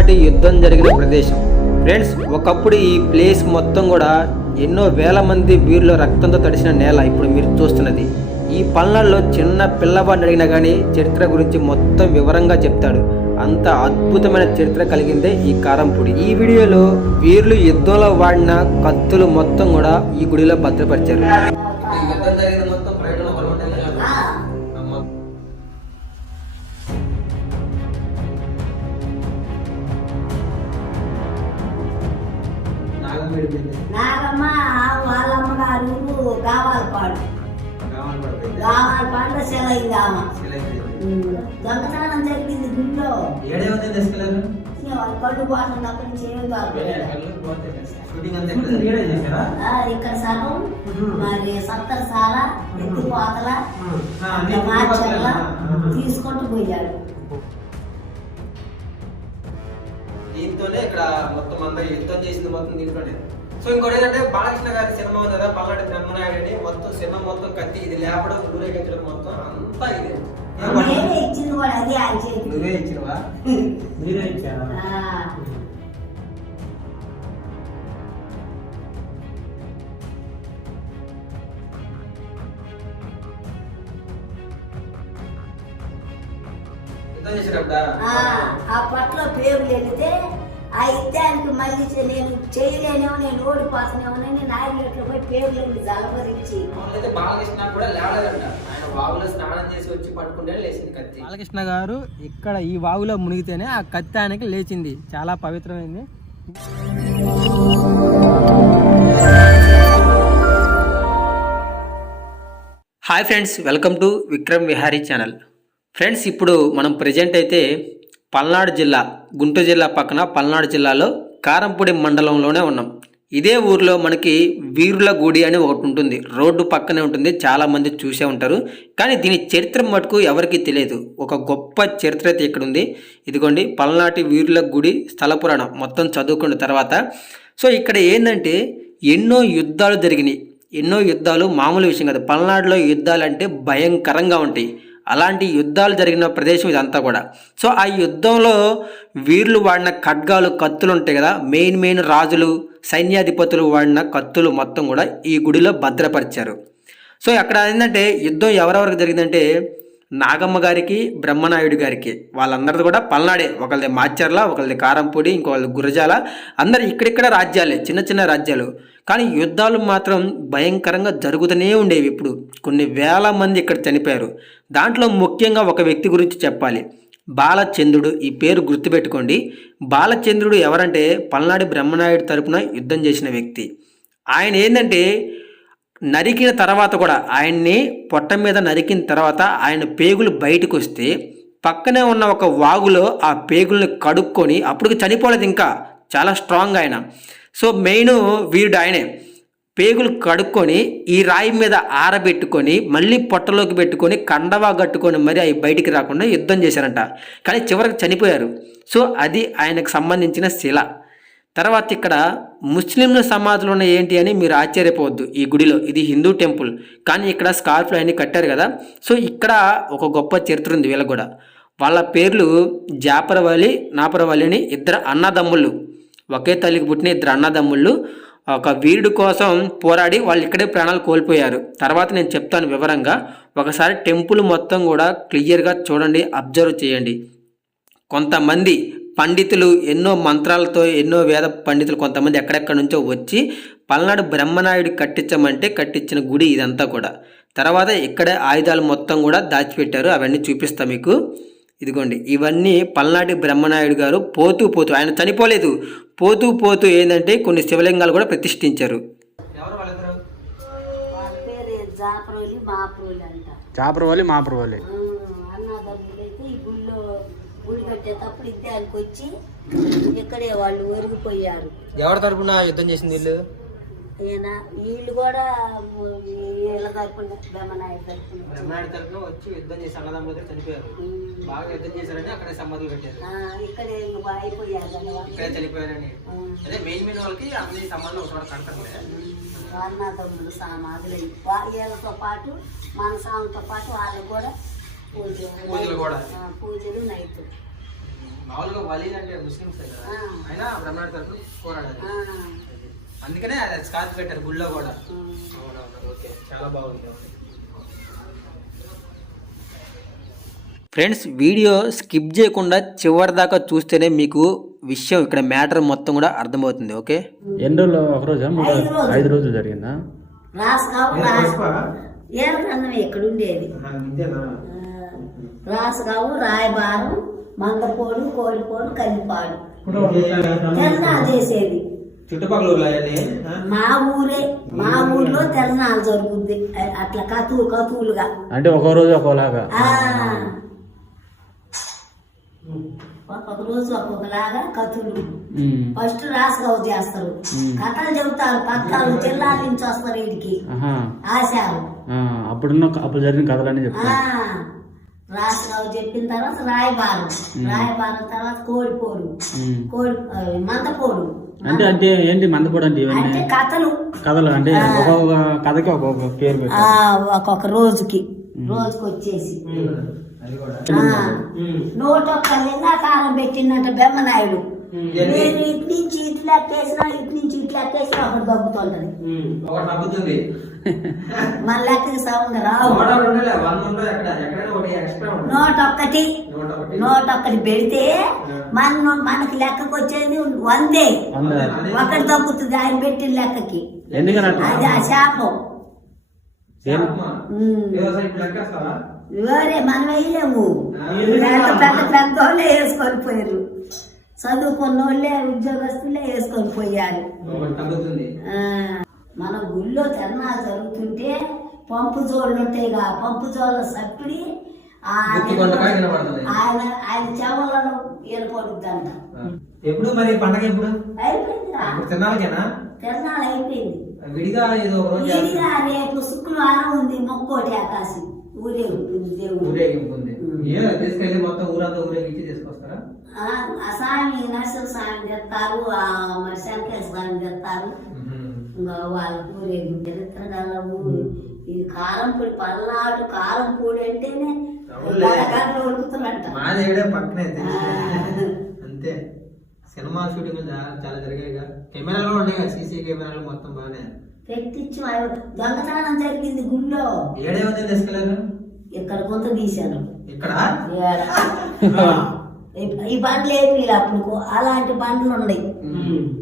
పల్నాటి యుద్ధం జరిగిన ప్రదేశం. ఫ్రెండ్స్ ఒకప్పుడు ఈ ప్లేస్ మొత్తం కూడా ఎన్నో వేల మంది వీరుల రక్తంతో తడిసిన నేల ఇప్పుడు మీరు చూస్తున్నది. ఈ పల్నాడులో చిన్న పిల్లవాడిని అడిగినా కానీ చరిత్ర గురించి మొత్తం వివరంగా చెప్తాడు. అంత అద్భుతమైన చరిత్ర కలిగిందే ఈ కారంపొడి. ఈ వీడియోలో వీరులు యుద్ధంలో వాడిన కత్తులు మొత్తం కూడా ఈ గుడిలో భద్రపరిచారు. గావాలపాడు గావాలపాడులో సెలైంది ఆమె. దొంగతనం జరిగింది వాళ్ళు కళ్ళు పోతుంది అక్కడి నుంచి ఏమి ఇక్కడ సగం. మరి సత్తరసాల ఎత్తిపోతల అట్లా మార్చర్ల తీసుకుంటూ పోయాడు. దీంతోనే ఇక్కడ మొత్తం అందరూ యుద్ధం చేసింది మొత్తం దీంట్లోనే. సో ఇంకోటి ఏంటంటే బాలకృష్ణ గారి సినిమా ఉంది కదా పల్నాడు బ్రహ్మనాయుడు అని మొత్తం సినిమా మొత్తం కత్తి ఇది లేపడం ఊరేగించడం మొత్తం అంతా ఇదే. నువ్వే ఇచ్చినవా? మీరే ఇచ్చారా? ఆ. పట్ల పేరు వెళితే ఆ యుద్ధానికి మళ్ళీ నేను చేయలేనేమో నేను ఓడిపోతున్నామని నాయకులు పోయి పేరు వెళ్ళి జలవరించి అయితే బాలకృష్ణ కూడా లేడదంట. ఆయన వాగులో స్నానం చేసి వచ్చి పడుకుంటే లేచింది కత్తి. బాలకృష్ణ గారు ఇక్కడ ఈ వాగులో మునిగితేనే ఆ కత్తి ఆయనకి లేచింది. చాలా పవిత్రమైంది. Hi friends welcome to Vikram Vihari channel. Friends ఇప్పుడు మనం ప్రజెంట్ అయితే పల్నాడు జిల్లా గుంటూరు జిల్లా పక్కన పల్నాడు జిల్లాలో కారంపూడి మండలంలోనే ఉన్నాం. ఇదే ఊర్లో మనకి వీరుల గుడి అని ఒకటి ఉంటుంది. రోడ్డు పక్కనే ఉంటుంది. చాలామంది చూసే ఉంటారు. కానీ దీని చరిత్ర మటుకు ఎవరికీ తెలియదు. ఒక గొప్ప చరిత్ర అయితే ఇక్కడ ఉంది. ఇదిగోండి పల్నాటి వీరుల గుడి స్థల పురాణం మొత్తం చదువుకున్న తర్వాత. సో ఇక్కడ ఏంటంటే ఎన్నో యుద్ధాలు జరిగినాయి. ఎన్నో యుద్ధాలు మామూలు విషయం కాదు. పల్నాడులో యుద్ధాలు అంటే భయంకరంగా ఉంటాయి. అలాంటి యుద్ధాలు జరిగిన ప్రదేశం ఇదంతా కూడా. సో ఆ యుద్ధంలో వీరులు వాడిన ఖడ్గాలు కత్తులు ఉంటాయి కదా మెయిన్ మెయిన్ రాజులు సైన్యాధిపతులు వాడిన కత్తులు మొత్తం కూడా ఈ గుడిలో భద్రపరిచారు. సో అక్కడ ఏంటంటే యుద్ధం ఎవరెవరికి జరిగిందంటే నాగమ్మ గారికి బ్రహ్మనాయుడు గారికి వాళ్ళందరిది కూడా పల్నాడే. ఒకళ్ళది మాచర్ల ఒకళ్ళది కారంపూడి ఇంకొకళ్ళది గురజాల. అందరు ఇక్కడిక్కడ రాజ్యాలే చిన్న చిన్న రాజ్యాలు. కానీ యుద్ధాలు మాత్రం భయంకరంగా జరుగుతూనే ఉండేవి ఇప్పుడు. కొన్ని వేల మంది ఇక్కడ చనిపోయారు. దాంట్లో ముఖ్యంగా ఒక వ్యక్తి గురించి చెప్పాలి. బాలచంద్రుడు ఈ పేరు గుర్తుపెట్టుకోండి. బాలచంద్రుడు ఎవరంటే పల్నాడు బ్రహ్మనాయుడు తరపున యుద్ధం చేసిన వ్యక్తి. ఆయన ఏంటంటే నరికిన తర్వాత కూడా ఆయన్ని పొట్ట మీద నరికిన తర్వాత ఆయన పేగులు బయటకు వస్తే పక్కనే ఉన్న ఒక వాగులో ఆ పేగుల్ని కడుక్కొని అప్పటికి చనిపోలేదు ఇంకా. చాలా స్ట్రాంగ్ ఆయన. సో మెయిన్ వీరుడు ఆయనే. పేగులు కడుక్కొని ఈ రాయి మీద ఆరబెట్టుకొని మళ్ళీ పొట్టలోకి పెట్టుకొని కండవా కట్టుకొని మరి అవి బయటికి రాకుండా యుద్ధం చేశారంట. కానీ చివరికి చనిపోయారు. సో అది ఆయనకు సంబంధించిన శిల. తర్వాత ఇక్కడ ముస్లింల సమాధులు ఉన్నాయి ఏంటి అని మీరు ఆశ్చర్యపోవద్దు. ఈ గుడిలో ఇది హిందూ టెంపుల్. కానీ ఇక్కడ స్కార్ఫ్లు అన్నీ కట్టారు కదా. సో ఇక్కడ ఒక గొప్ప చరిత్ర ఉంది వీళ్ళకి కూడా. వాళ్ళ పేర్లు జాపరవాలి నాపరవాలి అని ఇద్దరు అన్నదమ్ముళ్ళు ఒకే తల్లికి పుట్టిన ఇద్దరు అన్నదమ్ముళ్ళు ఒక వీరుడు కోసం పోరాడి వాళ్ళు ఇక్కడే ప్రాణాలు కోల్పోయారు. తర్వాత నేను చెప్తాను వివరంగా. ఒకసారి టెంపుల్ మొత్తం కూడా క్లియర్గా చూడండి అబ్జర్వ్ చేయండి. కొంతమంది పండితులు ఎన్నో మంత్రాలతో ఎన్నో వేద పండితులు కొంతమంది ఎక్కడెక్కడి నుంచో వచ్చి పల్నాడు బ్రహ్మనాయుడు కట్టించమంటే కట్టించిన గుడి ఇదంతా కూడా. తర్వాత ఇక్కడే ఆయుధాలు మొత్తం కూడా దాచిపెట్టారు. అవన్నీ చూపిస్తా మీకు. ఇదిగోండి. ఇవన్నీ పల్నాటి బ్రహ్మనాయుడు గారు పోతూ పోతూ ఆయన చనిపోలేదు. పోతూ పోతూ ఏంటంటే కొన్ని శివలింగాలు కూడా ప్రతిష్ఠించారు. ఎవరు వాళ్ళందరూ వాళ్ళ పేరు జాపరోలి మాపరోలి అంట చాపరవాలి మాపరవాలి ఆ, అన్నదమ్ములైతే ఈ గుళ్ళో గుడి కట్టేటప్పుడు యుద్ధానికి వచ్చి ఇక్కడే వాళ్ళు ఒరిగిపోయారు. ఎవరి తరపున యుద్ధం చేసింది వీళ్ళు? ఈయన వీళ్ళు కూడా వీళ్ళ తరపున బ్రహ్మనాయుడు తరపున బ్రహ్మనాయుడు తరపున వచ్చి యుద్ధం చేసి చనిపోయారు. బాగా యుద్ధం అక్కడ సమాధులు ఆ, ఇక్కడే ఇంక అయిపోయారు కదా వాళ్ళు. ఇక్కడే చనిపోయారని. ఆ, అదే మెయిన్ మెయిన్ వాళ్ళకి అన్ని సంబంధం ఒక చోట కడతారులే అన్నదమ్ములు సమాధులు వీళ్ళతో పాటు మన స్వామితో పాటు వాళ్ళకు కూడా పూజ పూజలు కూడా. ఆ, పూజలు నైట్. మామూలుగా వలీలు అంటే ముస్లిమ్స్. అయినా బ్రహ్మనాయుడు తరపు పోరాడారు అందుకనే అది స్కాచ్ పెట్టారు గుళ్ళో కూడా. ఓకే. చాలా బాగుంది ఫ్రెండ్స్ వీడియో స్కిప్ చేయకుండా చివరి దాకా చూస్తేనే మీకు విషయం ఇక్కడ మ్యాటర్ మొత్తం కూడా అర్థమవుతుంది ఓకే? ఎన్ని రోజులు ఒక రోజా? ఐదు రోజులు. జరిగిందా? రాసుకావు ఆ, రాసుకావు రాయబారం మందపోడు కోడిపోడు కలిపాడు తెరణాలు చేసేది చుట్టుపక్కల? మా ఊరే మా ఊర్లో తెరణాలు జరుగుద్ది. అట్లా కతూ కతువులుగా అంటే ఒక రోజు ఒకలాగా. ఒక్కొక్క రోజు ఒక్కొక్కలాగా కథలు. ఫస్ట్ రాసుగావు చేస్తారు. కథలు చెబుతారు పక్కలు జిల్లాల నుంచి వస్తారు వీడికి. ఆహా. ఆశాలు ఆ, అప్పుడున్న అప్పుడు జరిగిన కథలన్నీ ఆ, రాసుగావు చెప్పిన తర్వాత రాయబారం. రాయబారం తర్వాత కోడిపోడు. కోడి మందపోడు. అంటే అంటే ఏంటి మందపూడి అంటే కథలు. కథలు అంటే ఒక్కొక్క కథకి ఒక్కొక్క పేరు ఒక్కొక్క రోజుకి. రోజుకి వచ్చేసి నూట ఒక్క లింగాకారం పెట్టినట్ట బెమ్మనాయుడు నేను ఇటు నుంచి ఇటు లెక్కేసినా ఇటు నుంచి ఇటు లెక్కేసినా ఒకటి దొబ్బుతుంటది ఒకటి నవ్వుతుంది. మన లెక్కకి సౌండ్ రావు నూట ఒక్కటి నూట ఒక్కటి పెడితే మన మనకి లెక్కకు వచ్చేది వందే. ఒకటి దొబ్బుతుంది ఆయన పెట్టిన లెక్కకి. అది ఆ శాపం. వేరే మనం వేయలేము. పెద్ద పెద్ద వాళ్ళే వేసుకొని పోయారు చదువుకున్న వాళ్ళే ఉద్యోగస్తులే వేసుకొని పోయారు. మన గుళ్ళో తిరణాలు జరుగుతుంటే పంపు జోళ్ళు ఉంటాయిగా పంపు జోళ్ళ సప్పిడి. ఆయన ఆయన చెవులలో ఏర్పడుద్దంట ఎప్పుడు మరి పండగ ఎప్పుడు? తిన్నాళ్ళకేనా తిరణాలు అయిపోయింది. విడిగా ఏదో రేపు శుక్రవారం ఉంది మొక్కోటి ఆకాశం. ఊరేగింపు ఉంది ఏ తీసుకెళ్ళి మొత్తం ఊరంతా ఊరేగించి ఆ స్వామి నరసింహ స్వామి తెస్తారు ఆ మరి శంకర స్వామి తెస్తారు ఇంకా వాళ్ళ ఊరేగి చరిత్రగల ఊరు ఇది కారంపూడి పల్నాడు కారంపూడి అంటేనే అవునులే. గంటలు ఉడుకుతున్నట్ట మా దేవుడే పక్కనే. అంతే. సినిమా షూటింగ్ చాలా జరిగాయిగా. కెమెరాలు ఉన్నాయి సీసీ కెమెరాలు మొత్తం బాగానే. పెట్టించి దొంగతనం జరిగింది గుళ్ళో. ఏడే ఉంది తీసుకెళ్ళారు ఇక్కడ కొంత తీశాను ఇక్కడ. ఈ- బండ్లు ఏపీలు అప్పుడు అలాంటి బండ్లు ఉన్నాయి.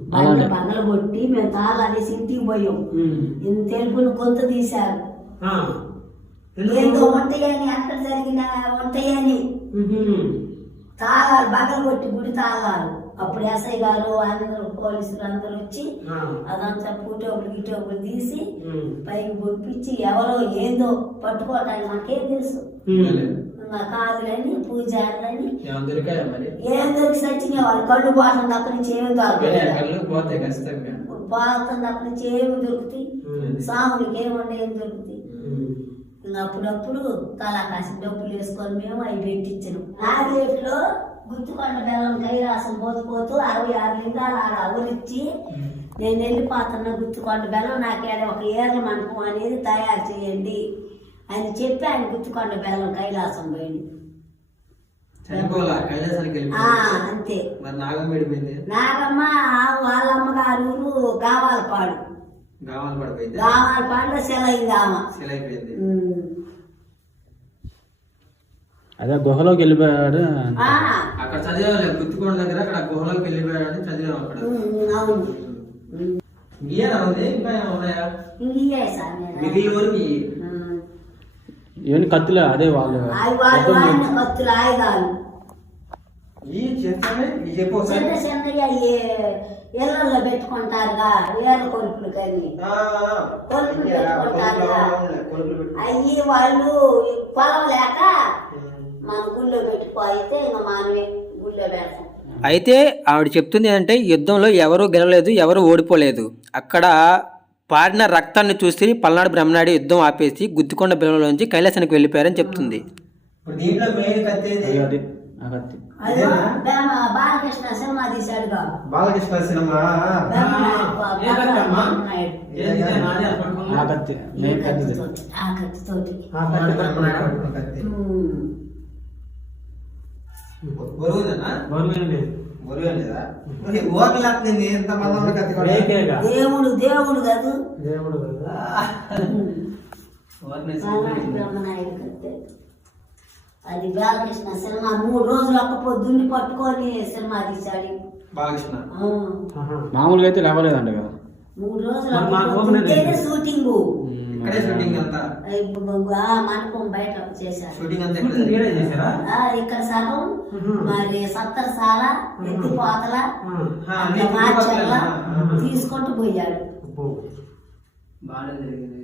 బండ్లు పగలు కొట్టి మేము తాళాలి ఇంటికి పోయాం. ఇంత తెలుపుని కొంత తీశారు. ఏందో ఉంటాయని అక్కడ జరిగిన ఉంటాయని తాళాలు బగలు కొట్టి గుడి తాళాలు. అప్పుడు ఎస్ఐ గారు అందరూ పోలీసులు అందరూ వచ్చి అదంతా పూటోపులు గిటోపులు తీసి పైకి పంపించి ఎవరో ఏందో పట్టుకోవటానికి మాకేం తెలుసు. ఇంకా కాదులని పూజారులని. దొరికాయా మరి? ఏం దొరికి సచ్చిన వాళ్ళు కళ్ళు బాసం తప్ప నుంచి ఏమి కళ్ళు పోతాయి ఖచ్చితంగా. నుంచి ఏమి దొరుకుతాయి. సాములకి ఏముండే ఏం దొరుకుతాయి? అప్పుడప్పుడు కళాకాశం డబ్బులు వేసుకొని మేము అవి పెట్టించను నాగేట్లో గుర్తుకొండ బెల్లం కైలాసం పోతూ పోతూ అరవై ఆరు లింగాలు ఆడ అవరిచ్చి నేను వెళ్ళిపోతున్న గుర్తుకొండ బెల్లం నాకేడ ఒక ఏర్ల మండపం అనేది తయారు చేయండి. అని చెప్పి ఆయన గుర్తుకొండ బెల్లం కైలాసం పోయింది. అంతే. నాగమ్మ వాళ్ళ అమ్మగారు ఊరు గావాలపాడు. గావాలపాడులో సెలైంది ఆమె. అదే గుహలోకి వెళ్ళిపోయాడు ఆ, అక్కడ చదివాలి గుర్తుకోండ దగ్గర అక్కడ గుహలోకి వెళ్ళిపోయాడని చదివాం అక్కడ. ఇంకేనా ఉంది? ఇంకా ఉన్నాయా. మిగిలిన వరకు ఇవన్నీ కత్తులే? అదే వాళ్ళు అవి కత్తులు ఆయుధాలు ఈ చేస్తానే ఈ చెప్పు ఒకసారి. చిన్న చిన్నగా ఇళ్ళల్లో పెట్టుకుంటారుగా? వేల కొలుపులు కానీ కొలుపులు పెట్టుకుంటారుగా. అయ్యి వాళ్ళు పొలం లేక మన గుళ్ళో పెట్టుకోయితే ఇంకా మనమే గుళ్ళో పెడతాం. అయితే ఆవిడ చెప్తుంది ఏంటంటే యుద్ధంలో ఎవరు గెలవలేదు ఎవరు ఓడిపోలేదు. అక్కడ పారిన రక్తాన్ని చూసి పల్నాడు బ్రహ్మనాయుడు యుద్ధం ఆపేసి గుద్దికొండ బిలంలోంచి కైలాసానికి వెళ్ళిపోయారని చెప్తుంది. బాలకృష్ణ సినిమా తీశాడుగా. బాలకృష్ణ సినిమా? బరువు బరువు దేవుడు దేవుడు కాదు. దేవుడు అది బాలకృష్ణ సినిమా మూడు రోజులు ఒక్క పొద్దున్నే పట్టుకొని సినిమా తీశాడు. బాలకృష్ణ. మామూలుగా అయితే లేవలేదంట కదా. మూడు రోజులు. షూటింగ్? ఇక్కడే షూటింగ్ అంతా. బయట చేశారు. షూటింగ్ అంతా షూటింగ్ ఇక్కడే ఈడే చేశారా? ఆ, ఇక్కడ సగం. మరి సత్తరసాల ఎత్తిపోతల మార్చల్ల తీసుకుంటూ పోయాడు. బాగానే జరిగింది.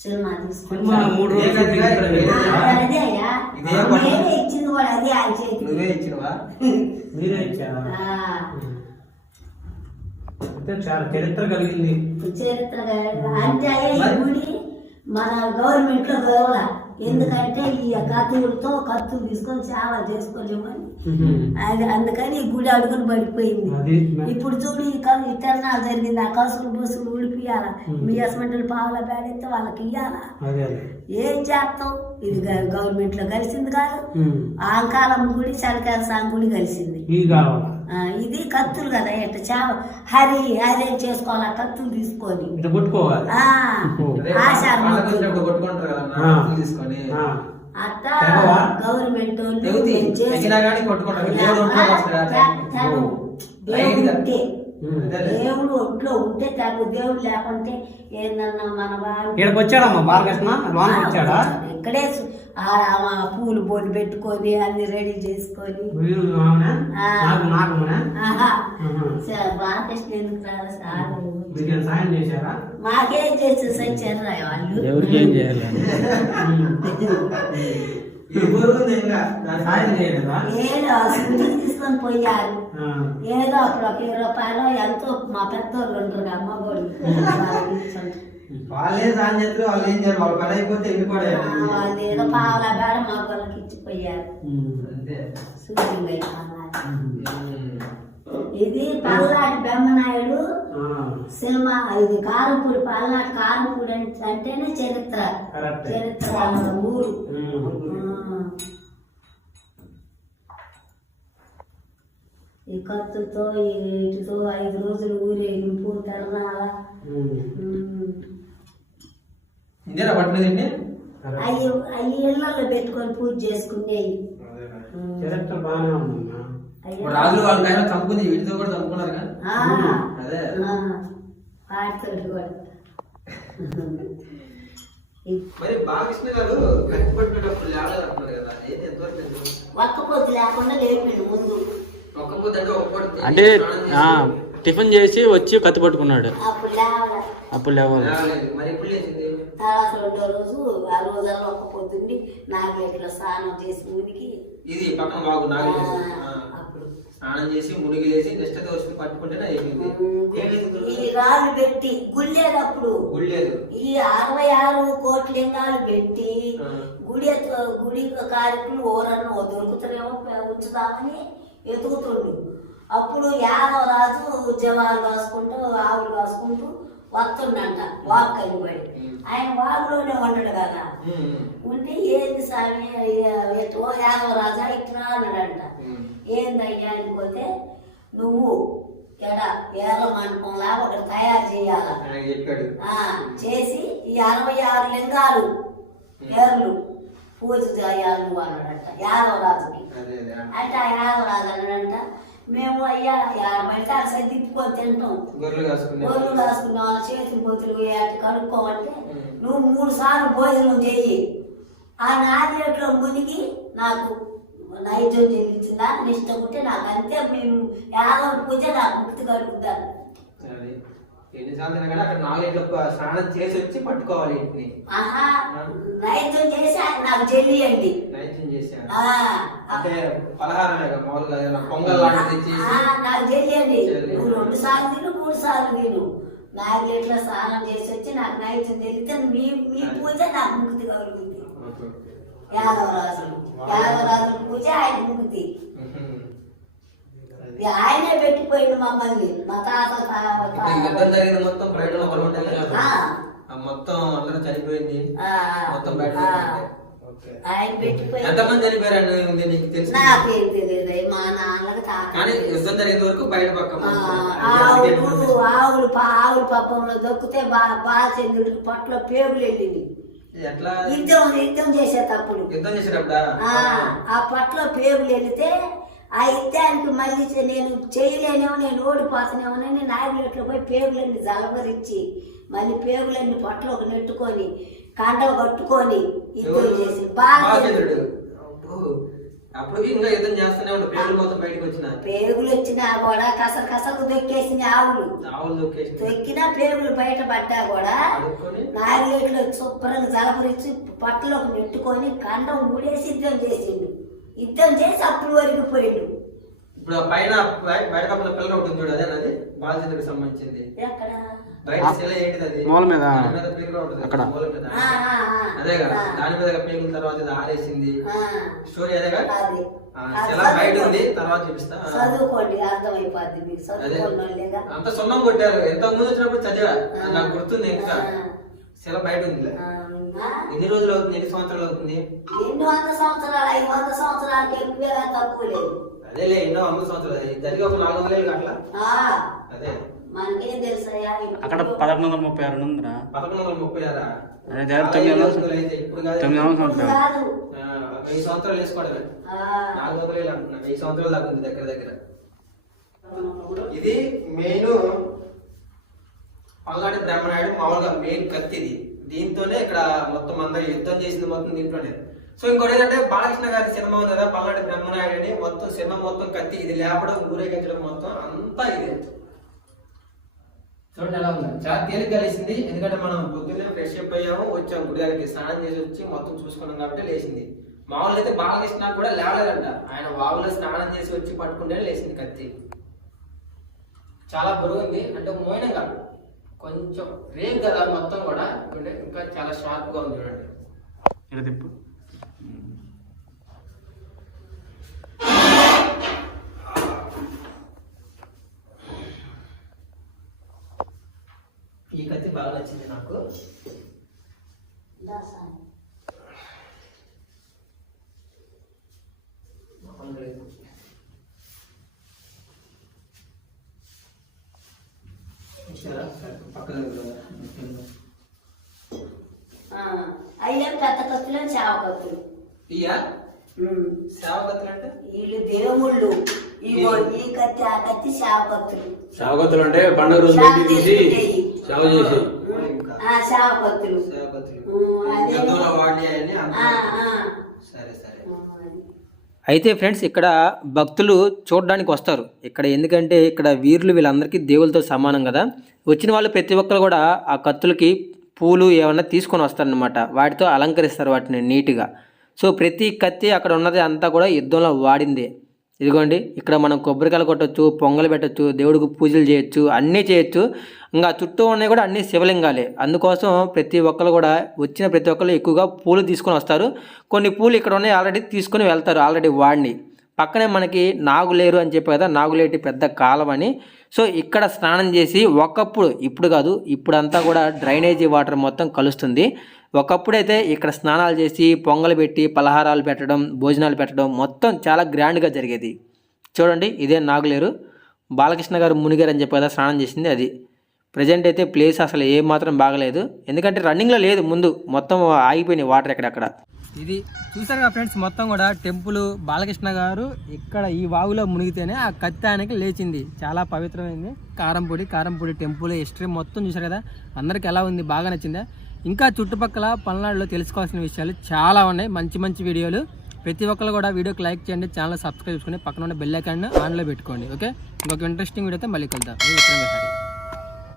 సినిమా తీసుకుంటూ మూడు? అదే అయ్యా. ఇచ్చింది కూడా అదే ఆయన చేతి నువ్వే ఇచ్చినవా? మీరే ఇచ్చారా? ఆ, అంటే చాలా చరిత్ర కలిగింది. చరిత్రగా అంటే గుడి మన గవర్నమెంట్లో గౌరవ ఎందుకంటే ఈ కత్తులతో కత్తులు తీసుకొని చాలా చేసుకోలేమని అది అందుకని ఈ గుడి అడుగును పడిపోయింది. ఇప్పుడు చూడు ఈ కలు ఈ తిరణాలు జరిగింది. ఆ కసులు బుసులు ఉడిపియాల మీ హస్బెండ్ పావుల బేడైతే వాళ్ళకి ఇయ్యాలా? ఏం చేస్తాం ఇది గవర్నమెంట్లో కలిసింది కాదు. ఆంకాలం గుడి చలికాల సాంగ్ గుడి కలిసింది. ఇది కావాలా ఆ, ఇది కత్తులు కదా ఎట్ట చావ హరి హరి ఏం చేసుకోవాలి ఆ కత్తులు తీసుకొని. ఇట్లా కొట్టుకోవాలి తెగవా? గవర్నమెంట్ దేవుడు ఒంట్లో. దేవుడు. ఉంటే. అదేలే. దేవుడు ఒంట్లో ఉంటే తెగవు దేవుడు లేకుంటే ఏందన్నా మన వాళ్ళు ఇక్కడికి వచ్చాడమ్మా బాలకృష్ణ వచ్చాడా ఇక్కడే పూలు బొడ్డు పెట్టుకొని అన్ని రెడీ చేసుకొని. బాలకృష్ణ ఎందుకు రాదు సార్? మీకు ఏమైనా సాయం చేశారా? మాకేం చేసి సచ్చారు వాళ్ళు. ఎవరికి చేయాలి? తీసుకొని పోయారు. ఏదో అప్పుడు ఒక ఇరవై రూపాయలు ఎంతో మా పెద్దోళ్ళు ఉంటారు అమ్మ గోళ్ళు వాళ్ళే సాయం చేస్తారు వాళ్ళు ఏం చేయరు వాళ్ళ పని అయిపోతే వెళ్ళిపోయారు వాళ్ళు ఏదో పావుల బేడ మా వాళ్ళకి ఇచ్చిపోయారు షూటింగ్. ఇది పల్నాటి బెమ్మనాయుడు ఆ. సినిమా ఇది కారంపూడి పల్నాటి కారంపూడి అంటే- అంటేనే చరిత్ర. చరిత్ర ఊరు ఉమ్. ఆ. ఈ కత్తుతో ఈ వీటితో ఐదు రోజులు. ఇదేనా పట్టినదండి కరెక్ట్. అవి అవి ఇళ్ళల్లో పెట్టుకొని పూజ చేసుకునేవి. ఇప్పుడు రాజులు వీటితో కూడా అదే. మరి బాలకృష్ణ గారు లేవలేదు అంటున్నారు కదా. ఎంతవరకు? ఒక్క పొద్దు లేకుండా లేపిండు ముందు. అంటే ఒక పొద్దు తిని అంటే స్నానం చేసి ఆ, టిఫిన్ చేసి వచ్చి కత్తి పట్టుకున్నాడు. అప్పుడు లేవలే అప్పుడు తర్వాత రెండో రోజు ఆ రోజుల్లో ఒక్క పొద్దుండి నాగేట్లో స్నానం చేసి మునికి ఇది పక్కన అప్పుడు. స్నానం చేసి మునిగి నెక్స్ట్ వచ్చి పట్టుకుంటేనే ఈ రాళ్ళు పెట్టి గుళ్ళేదు ఈ అరవై ఆరు కోట్ల లింగాలు పెట్టి. గుడి గుడి కార్యక్రమం ఓరన్న దొరుకుతారేమో ఉంచుదామని ఎతుకుతుండు అప్పుడు యాదవ రాజు జవాలు కాసుకుంటూ ఆవులు కాసుకుంటూ వస్తుండంట వాక్ కలిపడి ఆయన వాగులోనే ఉన్నాడు కదా. ఉంటే ఏంది స్వామి ఎట్టో యాదవ రాజా ఇట్లా అన్నాడంట. ఏందయ్యా అని పోతే నువ్వు ఎడ ఏర్ల మండపంలా ఒకటి తయారు చేయాల? చేసి ఈ అరవై ఆరు లింగాలు ఏర్లు పూజ చేయాలి నువ్వు అన్నాడంట యాదవరాజుకి అంటే ఆ యాదవరాజు అన్నాడంట మేము అయ్యా పడితే అక్కడ తిప్పుకొని తింటాం. గొర్రెలు కాసుకున్న వాళ్ళ. చేతులు పోతులు అటు కడుక్కోమంటే నువ్వు మూడు సార్లు భోజనం చెయ్యి. ఆ నాదిలో మునిగి నాకు నైజం చెల్లించిందా? ఉంటే నాకు అంతే. మేము యాదవ పూజ నాకు ముక్తి కలుగుతాను ఎన్నిసార్లు తినగానే అక్కడ నాలుగేళ్ళ స్నానం చేసి వచ్చి పట్టుకోవాలి ఇంటిని. చేసి ఆయన నాకు చెల్లియండి చేశాను. అంటే పలహారమే కదా మామూలుగా పొంగల్ లాంటిది ఆ, నాకు చెల్లియండి రెండు సార్లు తిను మూడు సార్లు తిను. నాకు ఇట్లా స్నానం చేసి వచ్చి నాకు నైజం చెల్లితే మీ మీ పూజ నాకు ముక్తి కలుగుతుంది ఓకే. యాదవరాజు యాదవరాజు పూజ ఆయన ముక్తి. ఆయనే పెట్టిపోయిండు మమ్మల్ని. మా తాత యుద్ధం జరిగిన మొత్తం బయట ఒకరు మొత్తం అందరూ చనిపోయింది. ఆ, మొత్తం బయట. జరిగింది. ఆయన పెట్టిపోయి ఎంతమంది నీకు తెలుసు నాకేం తెలియదు మా నాన్నలకు కానీ తాక యుద్ధం జరిగేంత వరకు బయట పక్క ఆ, ఆవులు ఆవులు పా- ఆవుల పాపంలో దొక్కితే బా బాలచంద్రుడికి పట్ల పేగులు వెళ్ళింది యుద్ధం యుద్ధం చేసేటప్పుడు. యుద్ధం చేసేటప్పుడా? ఆ, ఆ పట్ల పేగులు వెళితే ఆ యుద్ధానికి మళ్ళీ నేను చేయలేనేమో నేను ఓడిపోతానేమోనని నాయకులట్లో పోయి పేగులన్నీ జలబరించి మళ్ళీ పేగులన్నీ పట్లోకి నెట్టుకొని కండ కట్టుకొని యుద్ధం ఎవరు? చేసి బాగా బాలచంద్రుడు అబ్బో. అప్పటికి ఇంకా యుద్ధం చేస్తూనే ఉండు. పేర్లు మొత్తం బయటకు వచ్చిన. పేగులు వచ్చినా కూడా కసలు కసలు దొక్కేసిన ఆవులు. ఆవులు దొక్కేసి దొక్కినా పేగులు బయటపడ్డా కూడా అడుక్కొని? నాయకులట్లో శుభ్రంగా జలపరించి పట్టలోకి నెట్టుకొని కండం ఊడేసి యుద్ధం చేసిండు. యుద్ధం చేసి అప్పుడు వరకు పోయిండు. ఇప్పుడు ఆ పైన బయ- బయట పక్కన పిల్లలు ఉంటుంది చూడు అదే అది? బాలచంద్రుడికి సంబంధించింది. ఎక్కడ? బయట శిల ఏంటిది అది? మూల మీద. దాని మీద పేగులు ఉంటుంది. అక్కడ. మూల మీద. ఆ, ఆ, ఆ. అదే కదా. దాని మీద పేగుల తర్వాత ఇది ఆరేసింది. ఆ, స్టోరీ అది. ఆ, శిల బయట ఉంది. తర్వాత చూపిస్తా. ఆ. చదువుకోండి అర్థమైపోద్ది. మీకు అదే. చదువుకోండి లేదా? అంత సున్నం కొట్టారు. ఎంత ముందు వచ్చినప్పుడు చదివా. అది నాకు గుర్తుంది ఇంకా. శిల బయట ఉంది ఎన్ని రోజులు అవుతుంది? ఎన్ని సంవత్సరాలు అవుతుంది? ఎన్ని వంద సంవత్సరాలు ఐదు వంద సంవత్సరాలకి ఎక్కువ తక్కువ లేదు. అదేలే ఎన్నో వంద సంవత్సరాలు. జరిగి ఒక నాలుగు వందల అట్లా ఆ, అదే. మనకేం అక్కడ పదకొండు వందల ముప్పై ఆరు ఉందిరా. పదకొండు వందల ముప్పై ఆరా? తొమ్మిది వందల తొమ్మిది వందల సంవత్సరాలు. వెయ్యి సంవత్సరాలు వేసుకోవడమే. ఆ, నాలుగు వందల ఏళ్ళు అంటున్నా వెయ్యి సంవత్సరాలు దాకా ఉంది దగ్గర దగ్గర. ఇది మెయిన్ పల్నాడు బ్రహ్మనాయుడు మామూలుగా మెయిన్ కత్తి ఇది దీంతోనే ఇక్కడ మొత్తం అందరు యుద్ధం చేసింది మొత్తం దీంట్లోనే. సో ఇంకోటి ఏంటంటే బాలకృష్ణ గారి సినిమా ఉంది కదా పల్నాడు బ్రహ్మనాయుడు అని. మొత్తం సినిమా మొత్తం కత్తి ఇది లేపడం ఊరేగించడం మొత్తం అంతా ఇదే. చూడండి ఎలా ఉంది చాలా తేలిక కలిసింది ఎందుకంటే మనం పొద్దున్నే ఫ్రెష్ అప్ అయ్యాము వచ్చాము. గుడిగారికి స్నానం చేసి వచ్చి మొత్తం చూసుకున్నాం కాబట్టి లేచింది. మామూలుగా అయితే బాలకృష్ణ కూడా లేవలేదంట. ఆయన వాగులో స్నానం చేసి వచ్చి పట్టుకుంటే లేచింది కత్తి. చాలా బరువు ఉంది. అంటే మోయినం కాదు కొంచెం రేపు కదా మొత్తం కూడా చూడండి ఇంకా చాలా షార్ప్గా ఉంది చూడండి. ఇలా తిప్పు. ఈ కత్తి బాగా నచ్చింది నాకు. లేదు. చూసారా? పక్కన ఉంది. ఆ, అయ్యేం పెద్ద కత్తులు చావ కత్తులు. ఇయ్యా? ఉమ్. సేవ కత్తులు అంటే? వీళ్ళు దేవుళ్ళు. ఇగో ఈ కత్తి ఆ కత్తి చావ కత్తులు. సాగతులు అంటే పండుగ రోజు తీసి. సేవ చేసి. కత్తులు. సేవ కత్తులు. సరే సరే. అయితే ఫ్రెండ్స్ ఇక్కడ భక్తులు చూడడానికి వస్తారు. ఇక్కడ ఎందుకంటే ఇక్కడ వీరులు వీళ్ళందరికీ దేవులతో సమానం కదా. వచ్చిన వాళ్ళు ప్రతి ఒక్కరు కూడా ఆ కత్తులకి పూలు ఏమన్నా తీసుకొని వస్తారనమాట వాటితో అలంకరిస్తారు వాటిని నీట్గా. సో ప్రతి కత్తి అక్కడ ఉన్నది అంతా కూడా యుద్ధంలో వాడిందే. ఇదిగోండి ఇక్కడ మనం కొబ్బరికాయలు కొట్టచ్చు పొంగలు పెట్టచ్చు దేవుడికి పూజలు చేయొచ్చు అన్నీ చేయొచ్చు. ఇంకా చుట్టూ ఉన్నాయి కూడా అన్ని శివలింగాలే. అందుకోసం ప్రతి ఒక్కరు కూడా వచ్చిన ప్రతి ఒక్కరు ఎక్కువగా పూలు తీసుకొని వస్తారు. కొన్ని పూలు ఇక్కడ ఉన్నాయి ఆల్రెడీ తీసుకొని వెళ్తారు ఆల్రెడీ వాడిని. పక్కనే మనకి నాగులేరు అని చెప్పి కదా నాగులేటి పెద్ద కాలం అని సో ఇక్కడ స్నానం చేసి ఒకప్పుడు ఇప్పుడు కాదు ఇప్పుడంతా కూడా డ్రైనేజీ వాటర్ మొత్తం కలుస్తుంది. ఒకప్పుడైతే ఇక్కడ స్నానాలు చేసి పొంగలు పెట్టి పలహారాలు పెట్టడం భోజనాలు పెట్టడం మొత్తం చాలా గ్రాండ్గా జరిగేది. చూడండి ఇదే నాగులేరు. బాలకృష్ణ గారు మునిగారు అని చెప్పి కదా స్నానం చేసింది అది. ప్రజెంట్ అయితే ప్లేస్ అసలు ఏమాత్రం మాత్రం బాగలేదు. ఎందుకంటే రన్నింగ్లో లేదు ముందు మొత్తం ఆగిపోయినాయి వాటర్ ఎక్కడెక్కడ. ఇది చూసారుగా కదా ఫ్రెండ్స్ మొత్తం కూడా టెంపుల్ బాలకృష్ణ గారు ఇక్కడ ఈ వాగులో మునిగితేనే ఆ కత్తి ఆయనకి లేచింది. చాలా పవిత్రమైంది. కారంపూడి కారంపూడి టెంపుల్ హిస్టరీ మొత్తం చూసారు కదా. అందరికి ఎలా ఉంది? బాగా నచ్చిందా? ఇంకా చుట్టుపక్కల పల్నాడులో తెలుసుకోవాల్సిన విషయాలు చాలా ఉన్నాయి. మంచి మంచి వీడియోలు. ప్రతి ఒక్కరు కూడా వీడియోకి లైక్ చేయండి ఛానల్ సబ్స్క్రైబ్ చేసుకుని పక్కన ఉన్న బెల్ ఐకాన్ ఆన్లో పెట్టుకోండి. ఓకే? ఇంకొక ఇంట్రెస్టింగ్ వీడియోతో మళ్ళీ కలుద్దాం. విక్రమ్